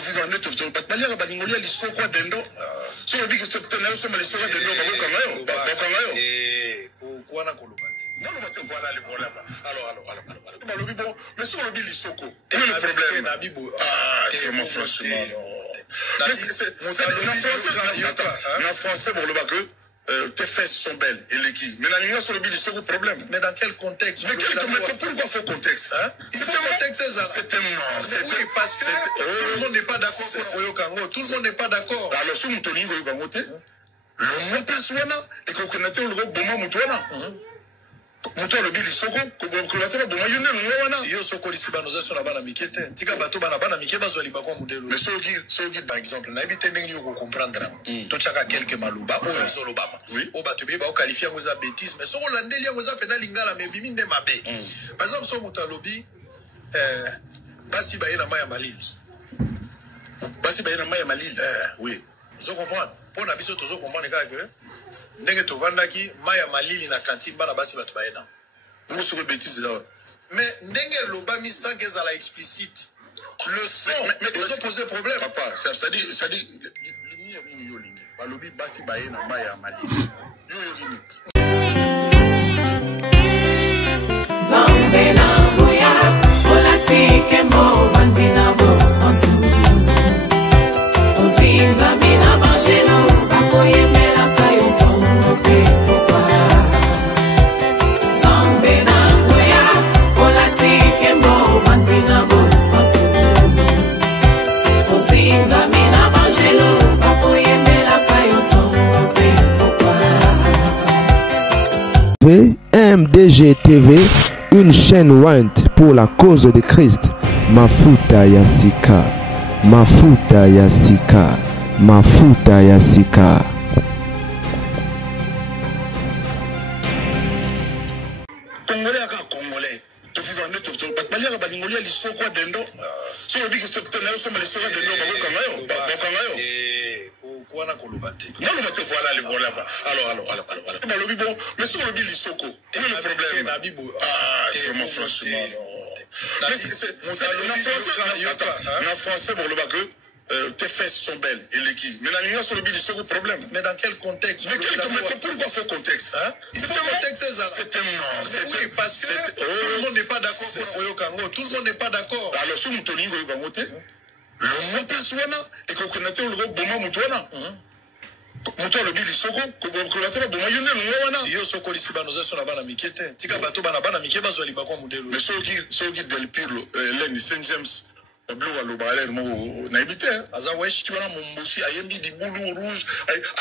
vivre en net of the Batmalia Balingolia, les Soko Dendo. Si on dit que c'est un ensemble, les Soko Dendo, Bakangayo. Kouana Kolobate. Non, on voilà le problème. Alors. Mais si on dit les Soko, quel est le problème? Ah, c'est mon franchement. En français, pour le bac, tes fesses sont belles et les qui. Mais la ligne sur le billet, c'est le problème. Mais dans quel contexte? Mais pourquoi faut contexte? Il faut contexte, c'est ça. C'est un non. Oui, parce que tout le monde n'est pas d'accord pour le Congo. Tout le monde n'est pas d'accord. Alors, si vous tenez le Congo, le mot personnel, et qu'on connaît le gros bon mot, Muto le bili soko kubatela boma yune ngwana yo soko lisiba noza sur la bana mikete tika bato bana mikeba zo liba kwa modelo mais soki par exemple na bite ndenge yo ko comprendre to chaka quelques maluba o zo lobama o bato be ba o qualifier ngoza bêtise mais soko landeli ngoza pena lingala me bimi nde mabe par exemple so muto lobi basi ba yena maya malili oui zo comprendre pour na biso to zo comprendre que ndenge tovandaki maya malili na kantine bana basi bato baena nous sur bêtise là mais ndenge lobami sans que ça la explicite le son mais ils ont posé problème papa ça dit lumière ni yo lingi balobi basi baena maya malili yo yini Zambe na boya olatike mo vandina bo santu ozinga mina bajelo bakoyeme MDG TV, une chaîne Want pour la cause de Christ. Mafuta Yasika, Mafuta Yasika, Mafuta Yasika. Congolais à Congolais, tu vis en net of the Batmalia Balingolia, les Soko Dendo. Si on dit que c'est un ensemble, les Soko Dendo, Bakangayo. Kouana Kolobate. Non, voilà le problème. Alors. Mais si on dit les Soko, quel est le problème? Ah, c'est mon franchement. En français, pour le bac, tes fesses sont belles et les qui. Mais la ligne sur le billet, c'est le problème. Mais dans quel contexte? Mais pourquoi faut contexte? Il faut contexte, c'est ça. C'est un non. Oui, parce que tout le monde n'est pas d'accord pour le Congo. Tout le monde n'est pas d'accord. Alors, si vous tenez le Congo, le mot personnel, et qu'on connaît le gros bon mot, Muto le bili soko kubatela boma yune ngwana yo soko lisiba noza sur la bana mikete tika bato bana mikeba zo liba kwa modelo mais soki del pirlo Lenny Saint James Blue wa lobale mo na ibite aza wesh tu wana momboshi ayembi di bulu rouge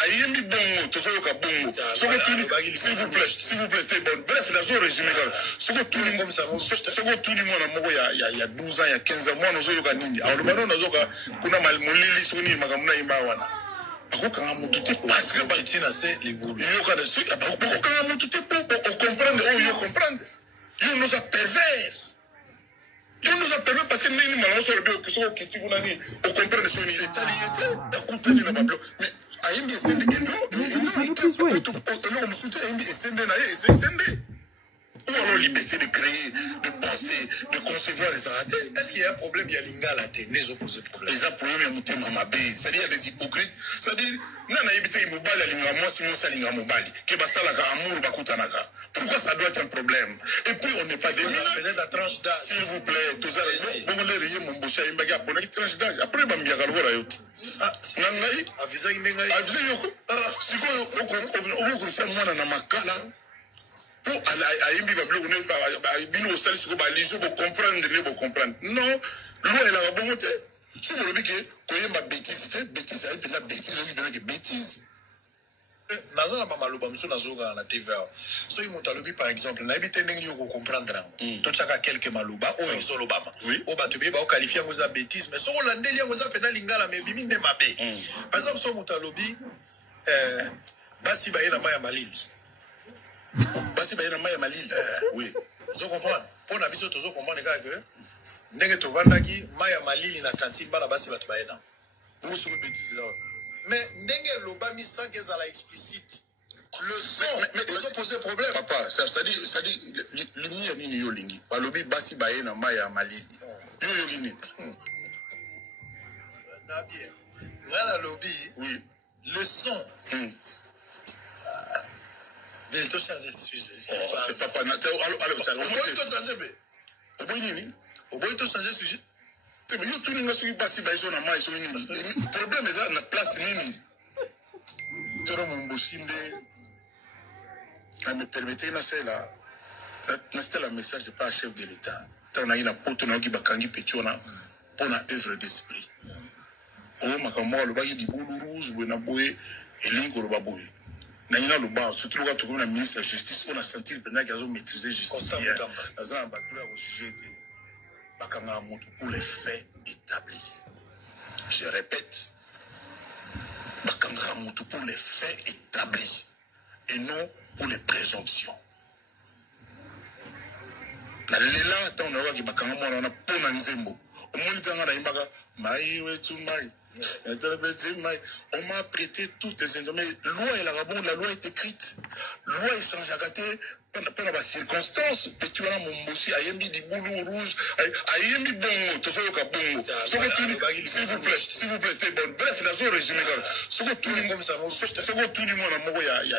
ayembi bongo to so ka bongo soko tuni s'il vous plaît t'es bon bref la zone résumé soko tuni comme ça soko tuni mwana moko ya 12 ans ya 15 ans mwana zo yoka nini alors bano nazo ka kuna mal molili soni makamuna imba wana akokanga mutu te parce que batina c'est les boules yo kana so akokanga mutu te pour comprendre yo comprendre yo nous a pervers parce que nini malon sur le bio que so kiti kuna ni o comprendre so ni etali ete akutani na bablo mais ayimbi sende no musuti ayimbi sende na ye sende ou alors liberté de créer, de penser, de concevoir les arrêtés. Est-ce qu'il y a un problème? Il y a l'ingala, les opposés problèmes. Les problèmes, c'est-à-dire il y a des hypocrites. C'est-à-dire, nana yebite imubali alinga mwasi mwasi alinga mubali. Ke basala ka amour bakutanaka. Pourquoi ça doit être un problème? Et puis on n'est pas des la tranche d'âge. S'il vous plaît, tous les bon les riez mon boucher imbagi apona tranche d'âge. Après bambia kalora yoti. Nangai avisa ndengai. Avisa yoko. Siko oku faire mwana na makala. Pour ayimbi bablo ne bino osali siko ba liso ko comprendre non loi elle a bon côté si vous le dites que koyemba bêtise elle peut la bêtise on dit que bêtise nazala ba maloba mso nazoga na TV so imuta lobi par exemple na ebite ndenge yo ko comprendre to chaka quelques maloba o izolo bama o batubi ba o qualifier ngoza bêtise mais so ko landeli ngoza pena lingala mais bimi nde mabe par exemple so muta lobi basi ba yena maya malili basi ba yena maya malili oui zo comprendre pour na biso to zo comprendre que ndenge to vandaki maya malili na kantine bana basi batu ba yena nous sur bêtise là mais ndenge lobami sans que ça la explicite le son mais ils ont posé problème papa ça dit lumière nini yo lingi balobi basi ba yena maya malili yo yini Na bien. Dans la lobby, oui. Le son. Mais il faut changer de sujet. C'est pas natal. Alors, ça changer de sujet. Mais yo tout ninga soki basi ba iso na mai so nini. Problème eza na place nini. Toro Mombosinde. Me permettez na c'est là. C'était le message de pas chef de l'État. Tant na poto na ki bakangi petiona pour na œuvre d'esprit. Makambo lo ba ki dibulu rouge bo na boye elingo lo ba boye. Na ina lo ba surtout quand tu comme la ministre de la justice on a senti le président qui a maîtrisé justice. Azana ba kula ko sujet. Pour les faits établis. Je répète, pour les faits établis et non pour les présomptions. La lela ta on a qui bakanga mwana na pona nzembo. Omoni tanga na imbaka mai wetu mai. On m'a prêté toutes les instruments. La loi est écrite. La loi est sans agaté. Pendant la circonstance, tu vois mon bossi, ayembi di boulou rouge, ayembi bongo, tu vois bongo. S'il vous plaît, c'est bon. Bref, la zone résumée. Ce que tout le monde,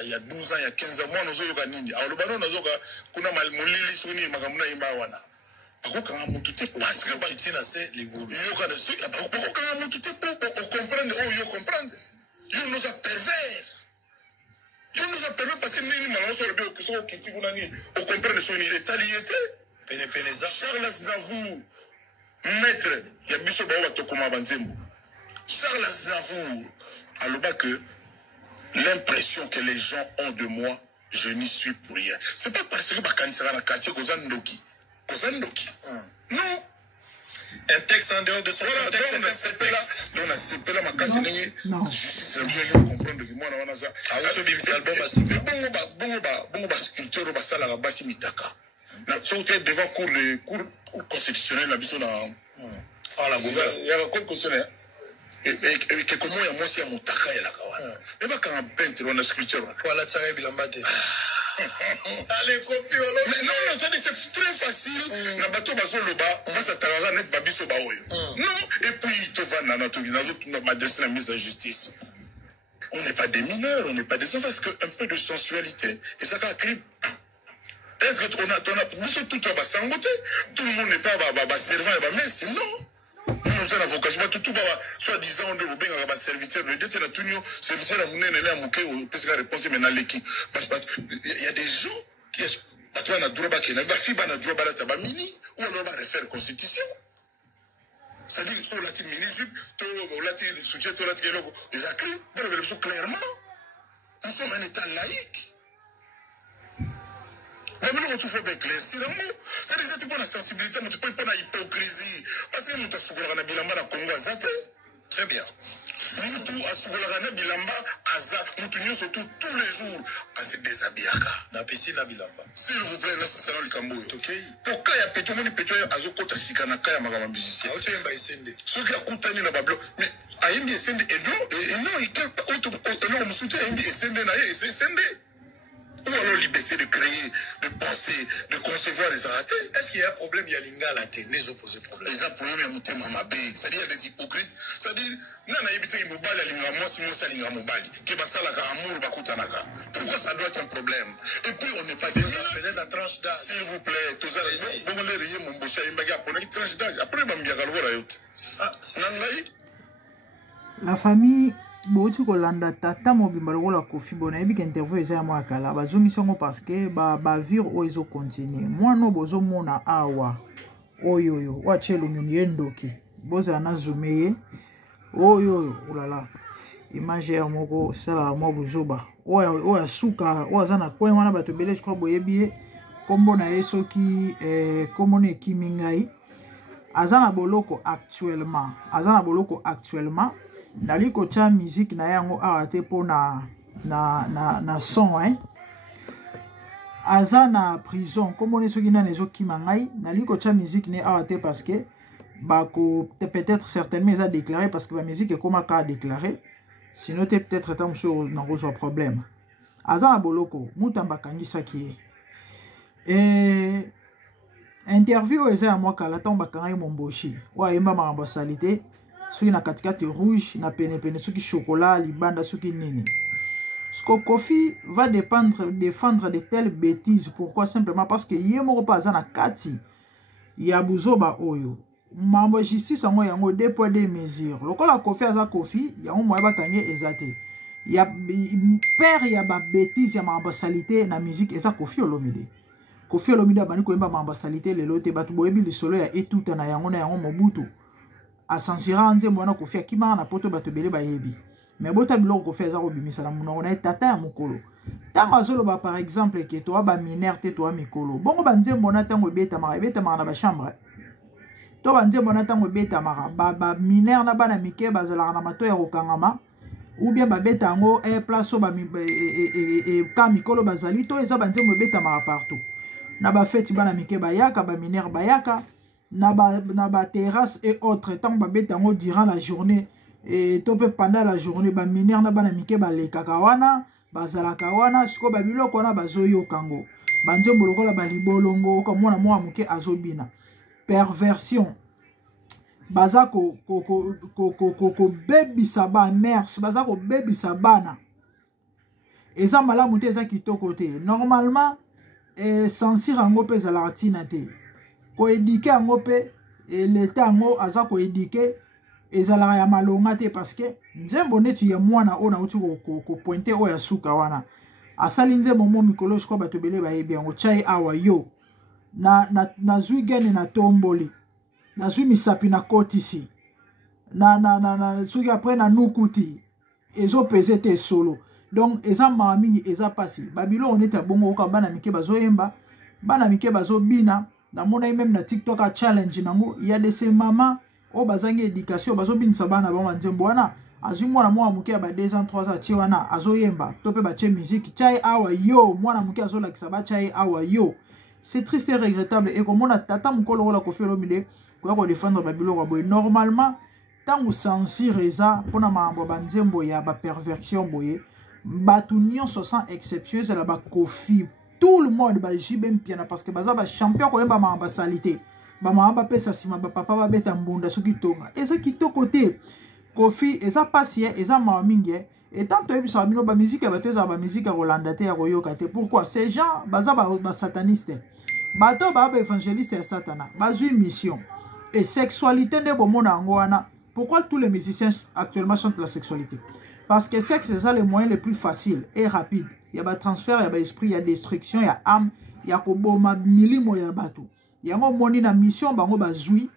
il y a 12 ans, il y a 15 ans, moi, nous avons gagné. Alors, le ballon, nous avons kuna malmolili soni magamuna imbawana. Bakokanga mutu te parce que batina c'est les gourous. Yo kana so bakokanga mutu te pour comprendre yo comprendre. Yo nous a pervers. Yo nous a pervers parce que nini malon so le que so kiti kuna ni on comprendre so ni l'état liété. Pene Charles Aznavour maître ya biso ba wa tokoma banzembo. Charles Aznavour aloba que l'impression que les gens ont de moi, je n'y suis pour rien. C'est pas parce que bakanisa na quartier kozandoki. Non. Un texte en dehors de son contexte. On a CP là, ma casse est justice. Je comprendre que moi, on a ça. Bon, sculpteur, on va basi mitaka. Devant cour constitutionnel, la biso na. La gouverne. Il y a un cour constitutionnel. Et comment il y a moi si à Moutaka et la Kawana. Mais pas quand on peintre, on a sculpteur. Voilà, ça va bien l'embêter. Allez, copie, mais non, c'est très facile. Na bateau bazo loba, on va s'attendre net babiso baoyo. Non, et puis tu vas na to binazo ma destin la mise en justice. On n'est pas des mineurs, on n'est pas des enfants, parce que un peu de sensualité et ça un crime. Est-ce que on a tout va s'engoter, tout le monde n'est pas servant et mais c'est non. Nous avons vocation tout soi-disant on est serviteur de l'État serviteur la monnaie là mouké ou parce que réponse maintenant l'équipe. Il y a des gens qui na droit qui na ba fiba na droit la taba mini ou on va refaire constitution. Ça dit sur la ministre to la sujet to la keloko les écrits dans clairement nous sommes un état laïque. Mais nous tout faut éclaircir un mot. Ça dit c'est pour la sensibilité, mais tu peux pas la hypocrisie. Parce que nous t'as souffert na bilamba na Congo azate. Très bien. Nous tout a souffert na bilamba azate. Nous tunions surtout tous les jours à se déshabiller. Na piscine na bilamba. S'il vous plaît, laissez ça dans le Cambo. OK. Pourquoi il y a pétro moni pétro azokota sikana kaya magama musicien. Autre yemba isende. Ceux qui a contenu na bablo. Mais ayembi esende et non il quelque autre non musuti ayembi esende na ye esende. Ou alors liberté de créer, de penser, de concevoir les ratés. Est-ce qu'il y a un problème? Il y a l'ingala, les opposés problèmes. Les problèmes, il y a un thème c'est-à-dire il y a des hypocrites. C'est-à-dire, nana yebite imubali alinga moi si moi salinga mubali. Ke basala ka amour bakutanaka. Pourquoi ça doit être un problème? Et puis on n'est pas des gens. La tranche d'âge. S'il vous plaît, tout ça. Bon les riez mon boucher imbaga pour une tranche d'âge. Après bambia galora yote. Ah, nangai. La famille boti kolanda tata mobimba lokola Kofi bona yebi ke interview eza ya mwa kala bazongisa ngo parce que ba vivre o ezo continuer mwana bozo mona awa oyoyo wache lunguni yendoki boza na zoomeye oyoyo olala image ya moko sala mwa buzoba oya suka oza na coin wana bato belé je crois boyebi kombo na yesoki komone kimingai azana boloko actuellement Dali kocha musique na yango arate po na son aza na prison comme on est soki na nezo kimangai dali kocha musique ne arate parce que bako peut-être certainement ça déclaré parce que la musique est comme a déclaré sinon peut-être tant sur na reçoit problème aza na boloko mutamba kangisa ki et interview eza ya moi kala tomba kangai momboshi wa yemba ma ambassadité soki na katikati rouge na pene soki chocolat libanda soki nini. Ce que Kofi va défendre de telles bêtises. Pourquoi? Simplement parce que yemoko pas na kati ya buzoba oyo. Mambo justice yango 2 poids 2 mesures. Lokola Kofi aza Kofi, yango moya bakanye ezate. Ya père ya ba bêtise ya mambo salité na musique eza Kofi Olomide. Kofi Olomide bani ko yemba mambo salité lelo te batu boyebi lisolo ya etuta na yango Mobutu. Asansira nze mwana Kofi akima na poto batu bele bayebi. Mais bota biloko Kofi aza ko bimisa na munongo na tata ya mukolo. Tango azoloba par exemple ke to ba mineur te to mikolo. Bongo banze mona tango beta mara na ba chambre. To banze mona tango beta mara ba mineur na bana mike bazala na mato ya kokangama ou bien ba beta ngo place ba ka mikolo bazali to eza banze mo beta mara partout. Na ba fête bana mike bayaka ba mineur bayaka na ba terrasse et autres tango ba beta ngo durant la journée. Et topé pendant la journée ba mineur na bana mike ba lekaka wana bazalaka wana siko ba biloko wana bazoyo kango banzembo lokola ba libolongo ko mwana mwa muke azobina perversion baza ko bebisa ba mers baza ko bebisa bana eza malamu te eza kitoko te normalement censure ngo pe za la tina te ko éduquer ngo pe l'état ngo aza ko éduquer ezalaka ya malonga te parce que nzembo neti ya mwana ona uti ko pointer oya suka wana asali nzembo mo mikolo shiko bato bele bayebi yango chai awa yo na zui gene na tomboli na zui misapi na kotisi na suki après na nukuti ezo pese te solo donc eza mingi eza pasi babilo oneta bongo ka bana mike bazoyemba bana mike bazobina na mona même na TikTok a challenge nango il y a de ces mamans o bazangi éducation bazobinisa bana ba nzembo wana azwi mwana mwa muke ba 2 ans 3 ans tie wana azoyemba to pe ba tie musique chai awa yo mwana muke azolakisa ba chai awa yo. C'est triste et regrettable et comme on a tata mukolo wala Kofi Olomide ko défendre babilo kwa boy normalement tango censure eza pona mambo ba nzembo ya ba perversion boye batu nyonso sans exception c'est la ba Kofi tout le monde ba jibem piana parce que baza ba champion ko yemba mambo salité ba mamba pesa sima ba papa ba beta mbunda soki tonga eza kitoko te Kofi eza pasi eza mamingi et tant que ça bino ba musique ba teza ba musique ya Rolanda te ya koyoka te. Pourquoi ces gens baza ba sataniste bato ba évangéliste ya satana bazui mission et sexualité de bomona ngwana. Pourquoi tous les musiciens actuellement chantent la sexualité? Parce que sexe c'est ça le moyen le plus facile et rapide. Il y a ba transfert, il y a ba esprit, il y a destruction, il y a âme, il y a ko boma milimo ya bato. Yango moni na mission bango bazui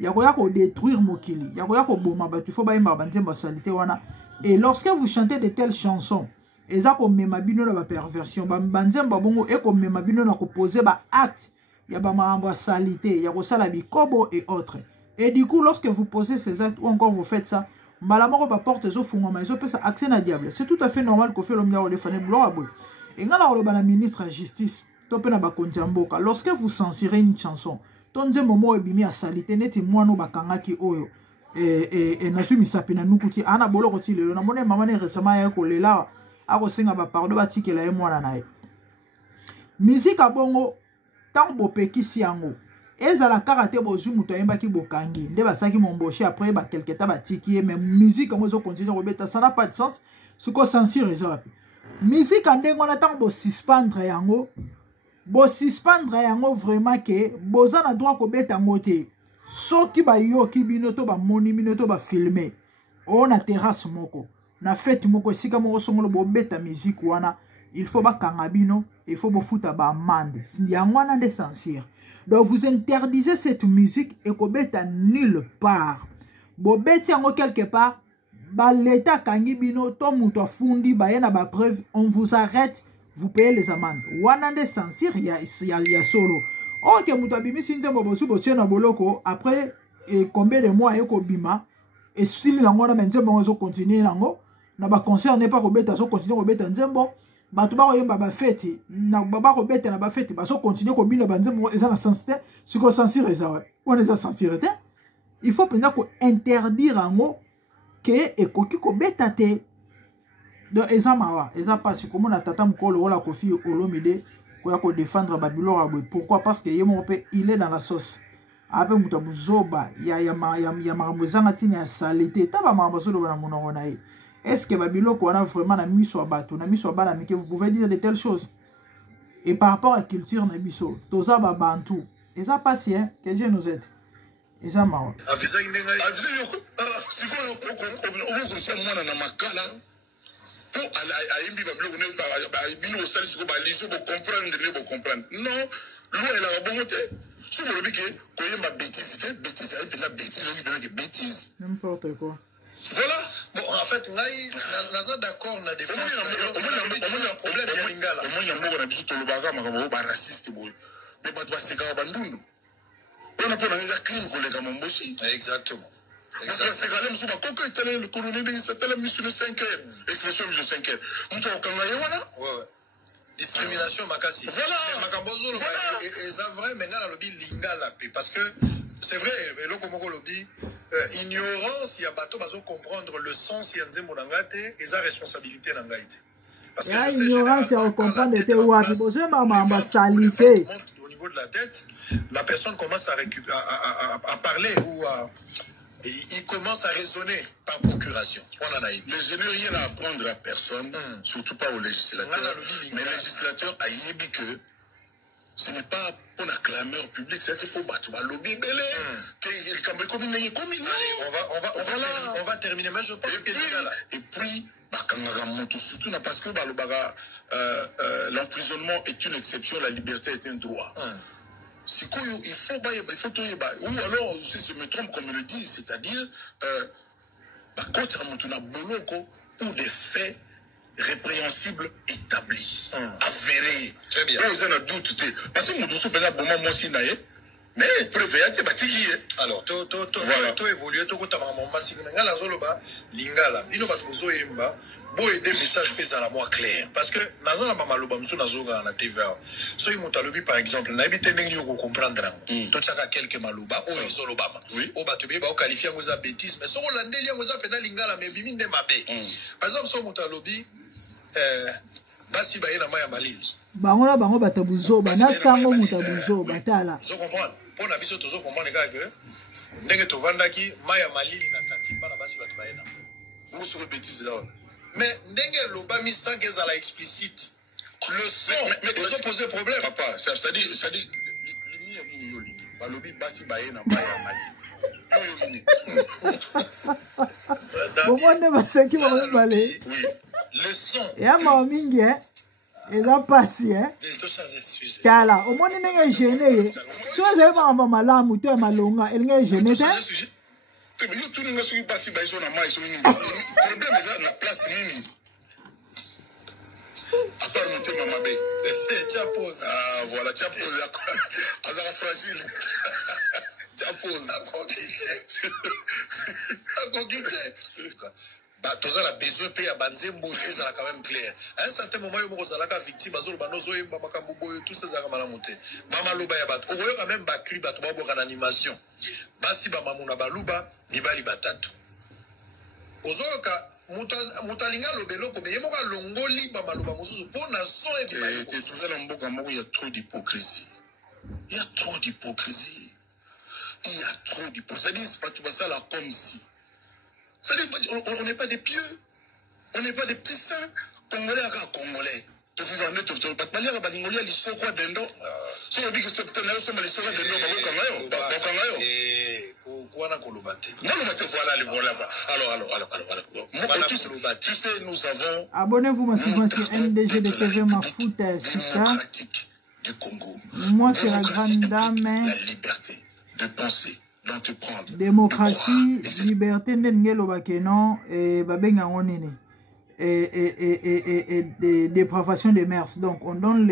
yakoya ko détruire mokili yakoya ko boma batu faut ba yemba banzemba salité wana. Et lorsque vous chantez de telles chansons eza ko mema bino na ba perversion banzemba bongo e ko mema bino na ko poser ba acte ya ba mambo salité ya ko sala bikobo et autres. Et du coup lorsque vous posez ces actes ou encore vous faites ça malamoko ba porte zo fungama zo pesa accès na diable. C'est tout à fait normal ko fait l'homme ya defane gloire boy. Et ngala ko ba na ministre de justice lorsque vous censurez une chanson, tonze momo ebimi a salité neti mwano bakangaki oyo et na su misapi na nukuti ana boloko ti lelo na mona mama ne récemment ya ko lela ako senga ba pardon ba tikela ye mwana nae. Musique abongo tant bo pekisi yango ezala karaté bozu muto yembaki bokangi nde basaki momboshi après ba quelque temps ba tiki mais musique ngo zo continuer robeta ça n'a pas de sens ce qu'on censure ezala musique andengo na tant bo suspendre yango bo suspendre yango vraiment que boza na droit ko beta ngote soki ba yoki bino to ba moni bino to ba filmer on a terrasse moko na fête moko sika moko songolo bo beta musique wana il faut ba kangabino il faut bo futa ba amende yango wana de censure. Donc vous interdisez cette musique et ko beta nulle part bo beti yango quelque part ba l'état kangibino to muto fundi ba yena ba preuve on vous arrête. Vous payez les amendes. Wanande censure ya solo. Ok, muto abimisi nzembo bosu bochena boloko après combien de mois yeko bima et si lango na nzembo zo continuer lango na ba concert n'est pas ko beta zo continuer ko beta nzembo batu ba ko yemba ba fête na ba ko beta na ba fête ba zo continuer ko bina ba nzembo eza na censure si ko censure eza ouais. On eza censure te. Il faut prendre ko interdire ango que ekoki ko beta te. Donc eza mawa eza pasi comme on a tata mukolo wala Kofi Olomide ko ya ko défendre babilo rabwe. Pourquoi? Parce que yemo pe il est dans la sauce ape muta buzoba ya makambo ezanga tina ya saleté ta ba makambo solo na monoko na ye. Est-ce que babiloko wana vraiment na miso ya bato na miso ya bana mike vous pouvez dire de telles choses? Et par rapport à culture na biso toza ba bantu eza pasi hein que Dieu nous aide. Eza mawa avisa ndenga sikoyo okokosa mwana na makala po ayimbi babiloko ne bino osali siko baliso bocomprendre ne bocomprendre non lo elaka bongo te so bolobi ke koyemba bêtise te bêtise ayi mpena bêtise oki mpena ke bêtise n'importe quoi. voilà bon en fait ngai naza d'accord na défense problème ya lingala omoni moko na biso tolobaka makambo oyo baraciste boye mais bato basekaka bandundu wana mpo nanga eza crime koleka mombosi exactement basekale mosu bakoka etala likolo ndenge etala miso ne 5 heures expression miso 5 heures moto akokanga ye wana discrimination makasi voilà makambo zolo eza vrai mais nga nalobi lingala pe parce que c'est vrai eloko moko lobi ignorance ya bato bazo comprendre le sens ya nzembo na nga te eza responsabilité na ngai te parce que ignorance ya comprendre te wapi bozo mama salité au niveau de la tête la personne commence à parler ou il commence à raisonner par procuration. Mais je n'ai rien à apprendre à personne, surtout pas aux législateurs. Mais les législateurs a dit que ce n'est pas pour la clameur publique, c'est pour battre le lobby belé. On va terminer, mais je pense que et puis surtout parce que l'emprisonnement est une exception, la liberté est un droit. Il faut ou alors, si je me trompe comme je le dis, c'est-à-dire ou des faits répréhensibles établis, avérés. Très bien. Parce que nous mais alors, to évoluer, to lingala, bon aider message pèse à la moins clair parce que nazana ba maloba mso nazoga na TVA so imotalobi par exemple na ebite ndenge yo comprendre to chaka quelques maloba o izolobama o batobe ba o qualifier ngoza bêtise mais so landeli ngoza pena lingala mais bimi nde mabe par exemple so motalobi basi ba yena maya malili bango batabuzo bana sango mutabuzo batala so comprendre pour na biso tozo comprendre ka que ndenge to vandaki maya malili na katimba na basi batu ba yena muso bêtise là. Mais ndenge lobami sans que ça la explicite. Le son, mais ils ont posé problème. Papa, ça dit, balobi basi baye na baya mali. Oui, le son. Ya mamingi eza pasi tala omoni ndenge gene ye so ezali makambo malamu to ya malonga elingi gene te. Mais yo tout ninga soki basi baiso na mai soki nini problème eza na place nini à part monter mama be tia pose voilà tia pose azaka fragile tia pose toza na besoin pe ya banzembo ezala quand même clair à un certain moment yo moko zalaka victime azoloba nozoyemba makambo boyo tout ça ezalaka malamu te mamaloba ya bato okoyoka même bakri bato baboka na animation basi bamamuna baluba mibali batatu ozoyoka moto alingi aloba eloko me ye moko alongoli bamaloba mosusu mpo na son toza na mboka moko ya trop d'hypocrisie il y a trop d'hypocrisie c'est-à-dire bato basala comme si c'est-à-dire on n'est pas des pieux on n'est pas des petits saints congolais aka congolais baliaka balingolia lisoko ya dendo so obi kesopitana yosomba lisoko ya dendo bakokanga yo wana koloba te moloba te voilà le voilà alors tu sais nous avons abonnez-vous ma subvention MDG de TV Mafuta Sika du Congo moi c'est la grande dame la liberté de penser d'entreprendre démocratie liberté ndenge lobake non et babenga ngonini et dépravation des mœurs. Donc on donne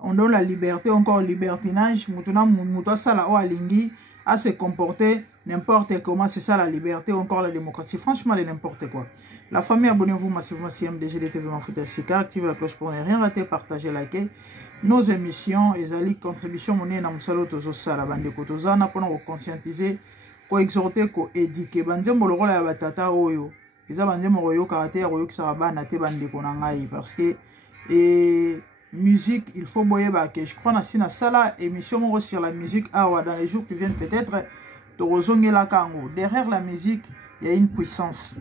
on donne la liberté, encore libertinage, muto sala o alingi à se comporter n'importe comment, c'est ça la liberté, encore la démocratie. Franchement, c'est n'importe quoi. La famille, abonnez-vous massivement si MDG de TV Mafuta Sika, activez la cloche pour ne rien rater, partagez, likez nos émissions et les contributions monnaie na musalo tozo sala bande ko tozana pour nous conscientiser, ko exhorter, ko éduquer. Banze moloko la batata oyo. Ils ont vendu mon royaume karaté royaume sarabana te bande konangai parce que musique, il faut boyer que je crois que na sala émission sur la musique dans les jours qui viennent peut-être la kango. Derrière la musique, il y a une puissance.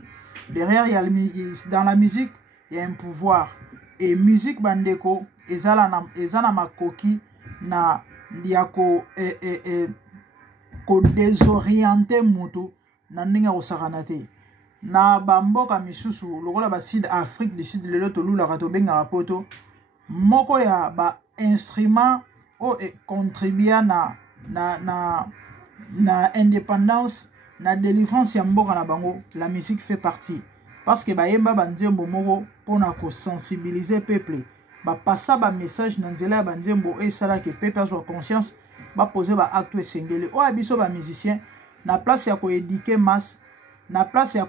Derrière dans la musique, il y a un pouvoir. Et musique bandeko ezana makoki na diako ko désorienter moto na ndinga osakanate. Na bamboka misusu lokola ba sud Afrique du Sud lelo to lula rato benga rapoto moko ya ba instrument o contribuer na indépendance na délivrance ya mboka na bango. La musique fait partie parce que ba yemba banzembo moko pona ko sensibiliser peuple ba passa ba message na nzela ya banzembo e sala que peuple soit conscience ba poser ba acte esengeli o abiso ba musicien na place ya ko éduquer masse na place ya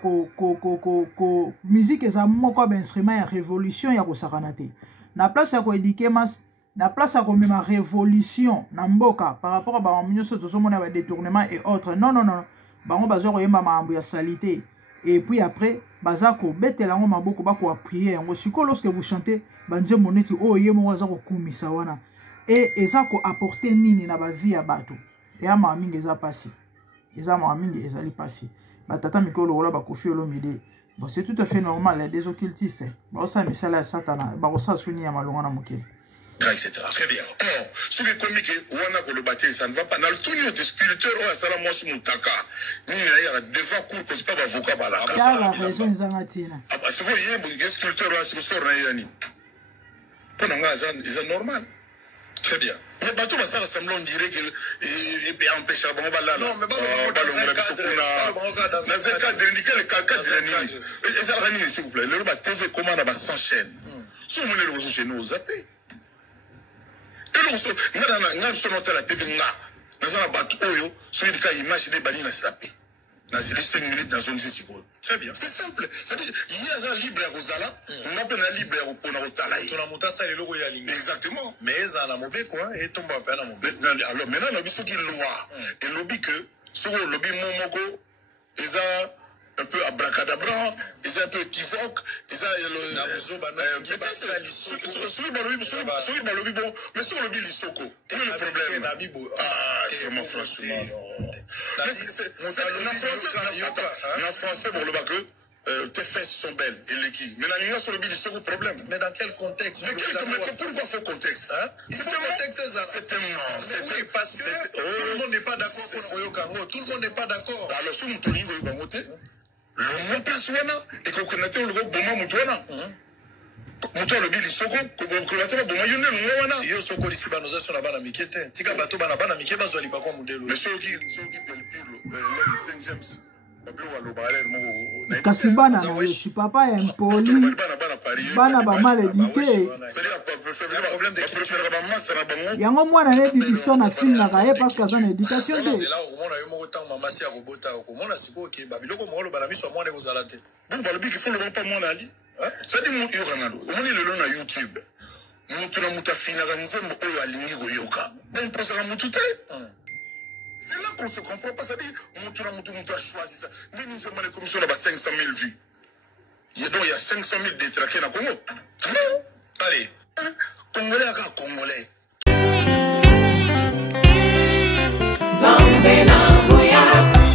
musique eza moko ba instrument ya révolution ya ko sakanate na place ya ko éduquer masse na place ya ko mema révolution na mboka par rapport à ba minyoso tozomona ba détournement et autres non bango bazo ko yemba maambo ya salité et puis après bazako betela ngo maboko bako appuyer yango siko lorsque vous chantez banze moneti o yemo waza ko kumisa wana et ezako apporter nini na ba vie ya bato et ama mingi eza passé eza ma mingi ezali passé batata mikolo ola bakofi olomide bon c'est tout à fait normal des occultistes ba osa misala ya satana ba osa suni ya malonga na mokili etc. Très bien. Or, ce qui est comique, ça ne va pas. Dans le tour de sculpteur, on a ça la moisse moutaka. Ni a devant cours que c'est pas avocat par la casa. La raison Zangatina. Ah bah c'est vrai, il y a sculpteur là, c'est sort na pour un c'est normal. Très bien. Mais bateau va ça semblant on dirait que et empêcher bon là. Non, mais dans un cadre indiqué le cadre et ça va s'il vous plaît. Le ba TV comment on va s'enchaîne. Si on met le réseau chez nous, zappé. Et nous sommes dans la TV, nous avons battu Oyo, celui qui a imaginé Bani na sapé. Dans les 5 minutes dans une seconde. Très bien. C'est simple. C'est-à-dire, il y a un libre à Rosala, on a un libre pour Narotala. Tu as monté ça, le logo est exactement. Mais ça a mauvais quoi, et tombe à peine à mauvais. Alors maintenant, on a vu ce qu'il loi. Et le lobby que, sur le lobby Momoko, ils ont un peu abracadabra, ils ont un peu équivoque, ils ont celui dans le lobby bon, mais sur le lobby l'isoko. Quel est le problème? Ah, vraiment franchement. En français, bon, le bac, tes fesses sont belles, et les qui. Mais la nuit sur le lobby l'isoko, problème. Mais dans quel contexte? Mais pourquoi ce contexte? C'est un contexte, c'est un non. Parce que tout le monde n'est pas d'accord pour le Kango. Tout le monde n'est pas d'accord. Alors, si vous tenez le Kango, le mot personnel et qu'on connaît le groupe Boma Moutouana. Moutouana le bili soko, qu'on connaît le Boma Yone, Mouana. Yo soko d'ici, nous avons la banane Mikete. Tika bateau banane Mikete, nous allons pas comme modèle. Mais ceux qui del Pirlo, l'homme de Saint James, kasi bana na yesu papa ya mpoli bana bamala éduqué yango mwana ne bibiso na film na kaye parce que aza na éducation te bon balobi qu'il faut le pas mon ali ça dit mon yokanalo on est le na YouTube mutu na mutafina kanzembo oyo alingi goyoka ben posa ka mutu te. C'est là qu'on se comprend pas, ça dit, on a choisi ça. Mais nous avons les commissions là-bas 500 000 vues. Il y a 500 000 détraqués dans le Congo. Allez, Congolais à Congolais. Zambena boya,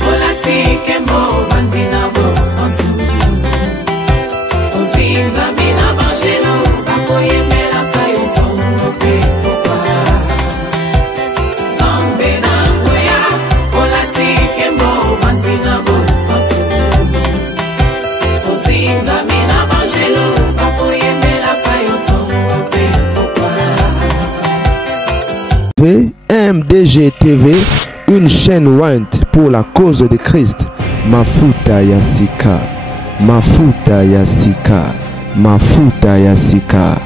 olatike mo vandina bo santu. Ozinga mina bangelo, kakoye mela kayo tongo pe. MDG TV, une chaîne Went pour la cause de Christ. Mafuta ya Sika, Mafuta ya Sika, Mafuta ya Sika.